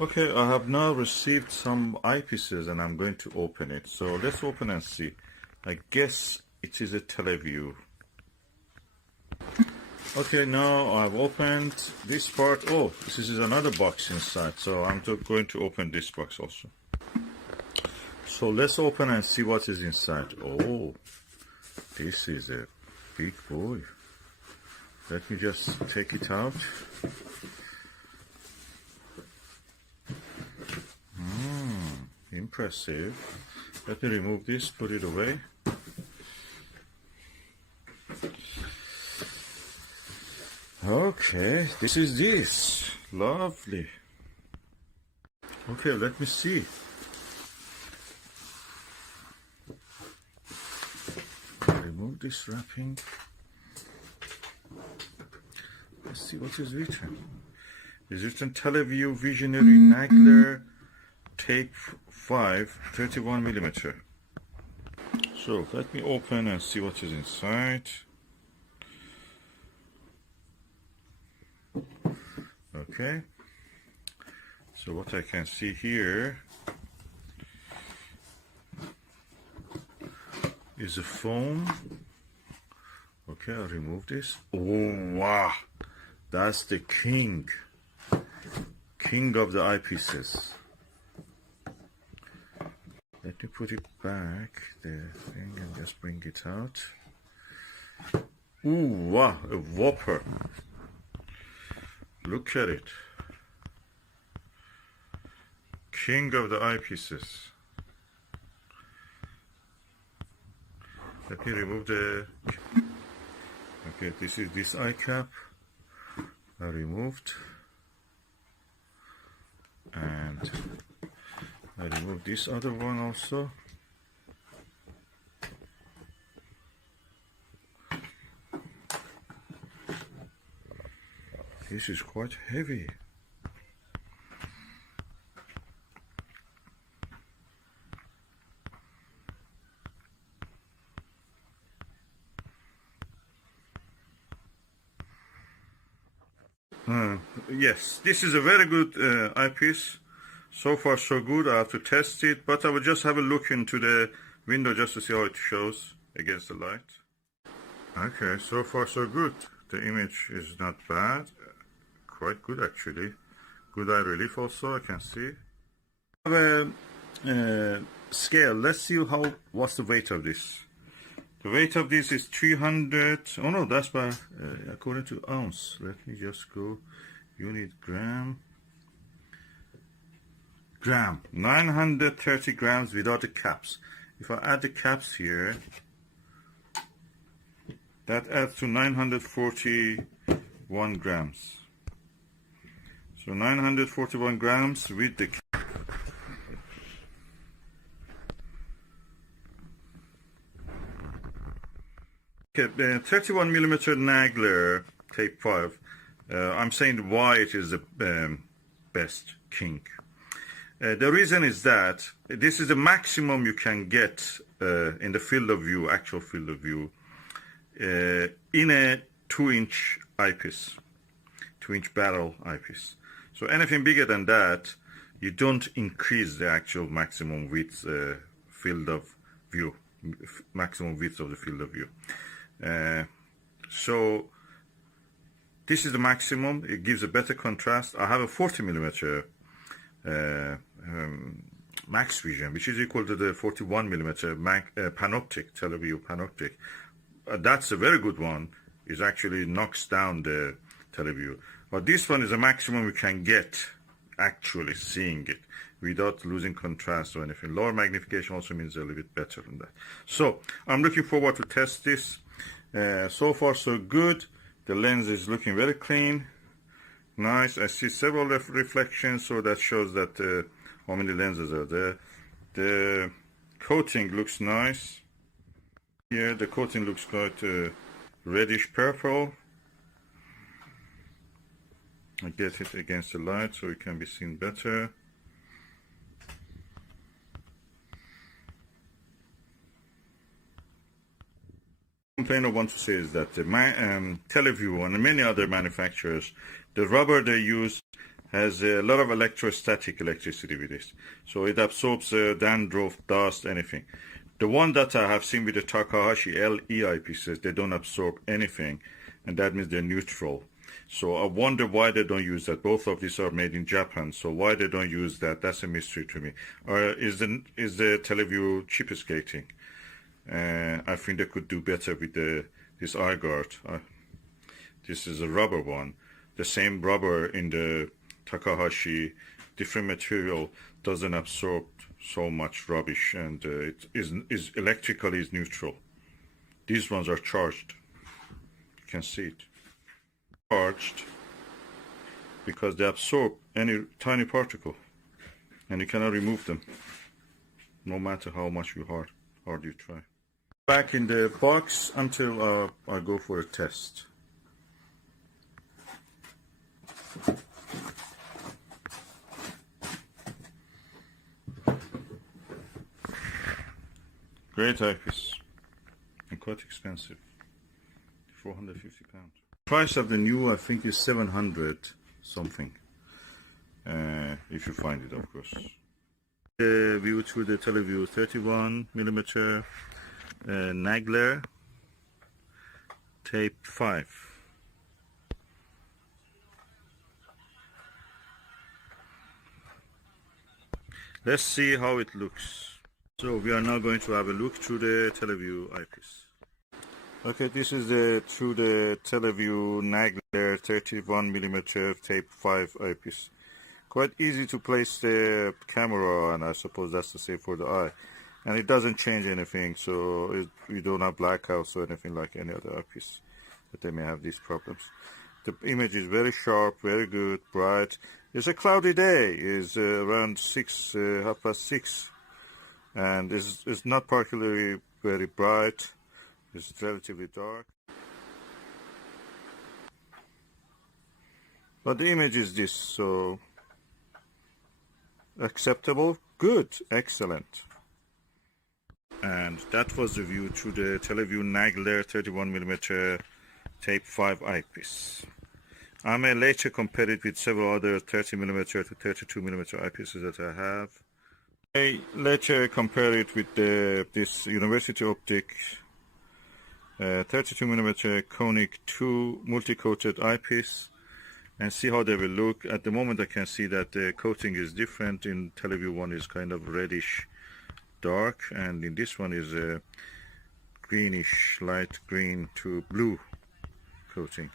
Okay, I have now received some eyepieces and I'm going to open it. So let's open and see. I guess it is a Televue. Okay, now I've opened this part. Oh, this is another box inside. So I'm going to open this box also. So let's open and see what is inside. Oh, this is a big boy. Let me just take it out. Impressive. Let me remove this, put it away. Okay, this is this. Lovely. Okay, let me see. Remove this wrapping. Let's see what is written. It's written Televue Visionary Nagler Type-5 31mm. So let me open and see what is inside. Okay, so what I can see here is a foam. Okay, I'll remove this. Oh wow, that's the king of the eyepieces. Let me put it back, the thing, and just bring it out. Ooh, wow, a whopper. Look at it. King of the eyepieces. Let me remove the... Okay, this is this eye cap. I removed. And I removed this other one also. This is quite heavy. Yes, this is a very good eyepiece. So far so good. I have to test it, but I will just have a look into the window just to see how it shows against the light. Okay, so far so good. The image is not bad. Quite good actually. Good eye relief also, I can see. I have a scale. Let's see what's the weight of this. The weight of this is 300. Oh no, that's by according to ounce. Let me just go unit gram. 930 grams without the caps. If I add the caps here, that adds to 941 grams. So 941 grams with the cap. Okay, 31mm Nagler Type-5. I'm saying why it is the best king. The reason is that this is the maximum you can get in the field of view, actual field of view, in a 2-inch eyepiece, 2-inch barrel eyepiece. So anything bigger than that, you don't increase the actual maximum width field of view, maximum width of the field of view. So this is the maximum. It gives a better contrast. I have a 40mm max vision, which is equal to the 41mm panoptic, Televue panoptic. That's a very good one. It actually knocks down the Televue. But this one is a maximum you can get actually seeing it without losing contrast or anything. Lower magnification also means a little bit better than that. So I'm looking forward to test this. So far so good. The lens is looking very clean. Nice. I see several reflections, so that shows that how many lenses are there. The coating looks nice. Here the coating looks quite reddish purple. I get it against the light so it can be seen better. Complaint I want to say is that Televue and many other manufacturers, the rubber they use has a lot of electrostatic electricity with it. So it absorbs dandruff, dust, anything. The one that I have seen with the Takahashi LE eyepieces, they don't absorb anything, and that means they're neutral. So I wonder why they don't use that. Both of these are made in Japan, so why they don't use that, that's a mystery to me. Or is the Televue cheapskating? I think they could do better with this eye guard. This is a rubber one. The same rubber in the Takahashi, different material, doesn't absorb so much rubbish, and it is electrically is neutral. These ones are charged. You can see it. Charged because they absorb any tiny particle, and you cannot remove them, no matter how much hard you try. Back in the box until I go for a test. Great eyepiece, and quite expensive, £450. Price of the new, I think, is 700 something, if you find it, of course. View through the Televue 31mm Nagler Type-5. Let's see how it looks. So we are now going to have a look through the Televue eyepiece. Okay, this is through the Televue Nagler 31mm Type-5 eyepiece. Quite easy to place the camera, and I suppose that's the same for the eye. And it doesn't change anything, so you don't have blackouts or anything like any other eyepiece that they may have these problems. The image is very sharp, very good, bright. It's a cloudy day. It's around 6:30, and it's not particularly very bright. It's relatively dark. But the image is this, so acceptable, good, excellent. And that was the view through the Televue Nagler 31mm Type-5 eyepiece. I may later compare it with several other 30mm to 32mm eyepieces that I have. I later compare it with this University Optics 32mm conic 2 multi-coated eyepiece, and see how they will look. At the moment I can see that the coating is different. In Televue one is kind of reddish dark, and in this one is a greenish light green to blue coating.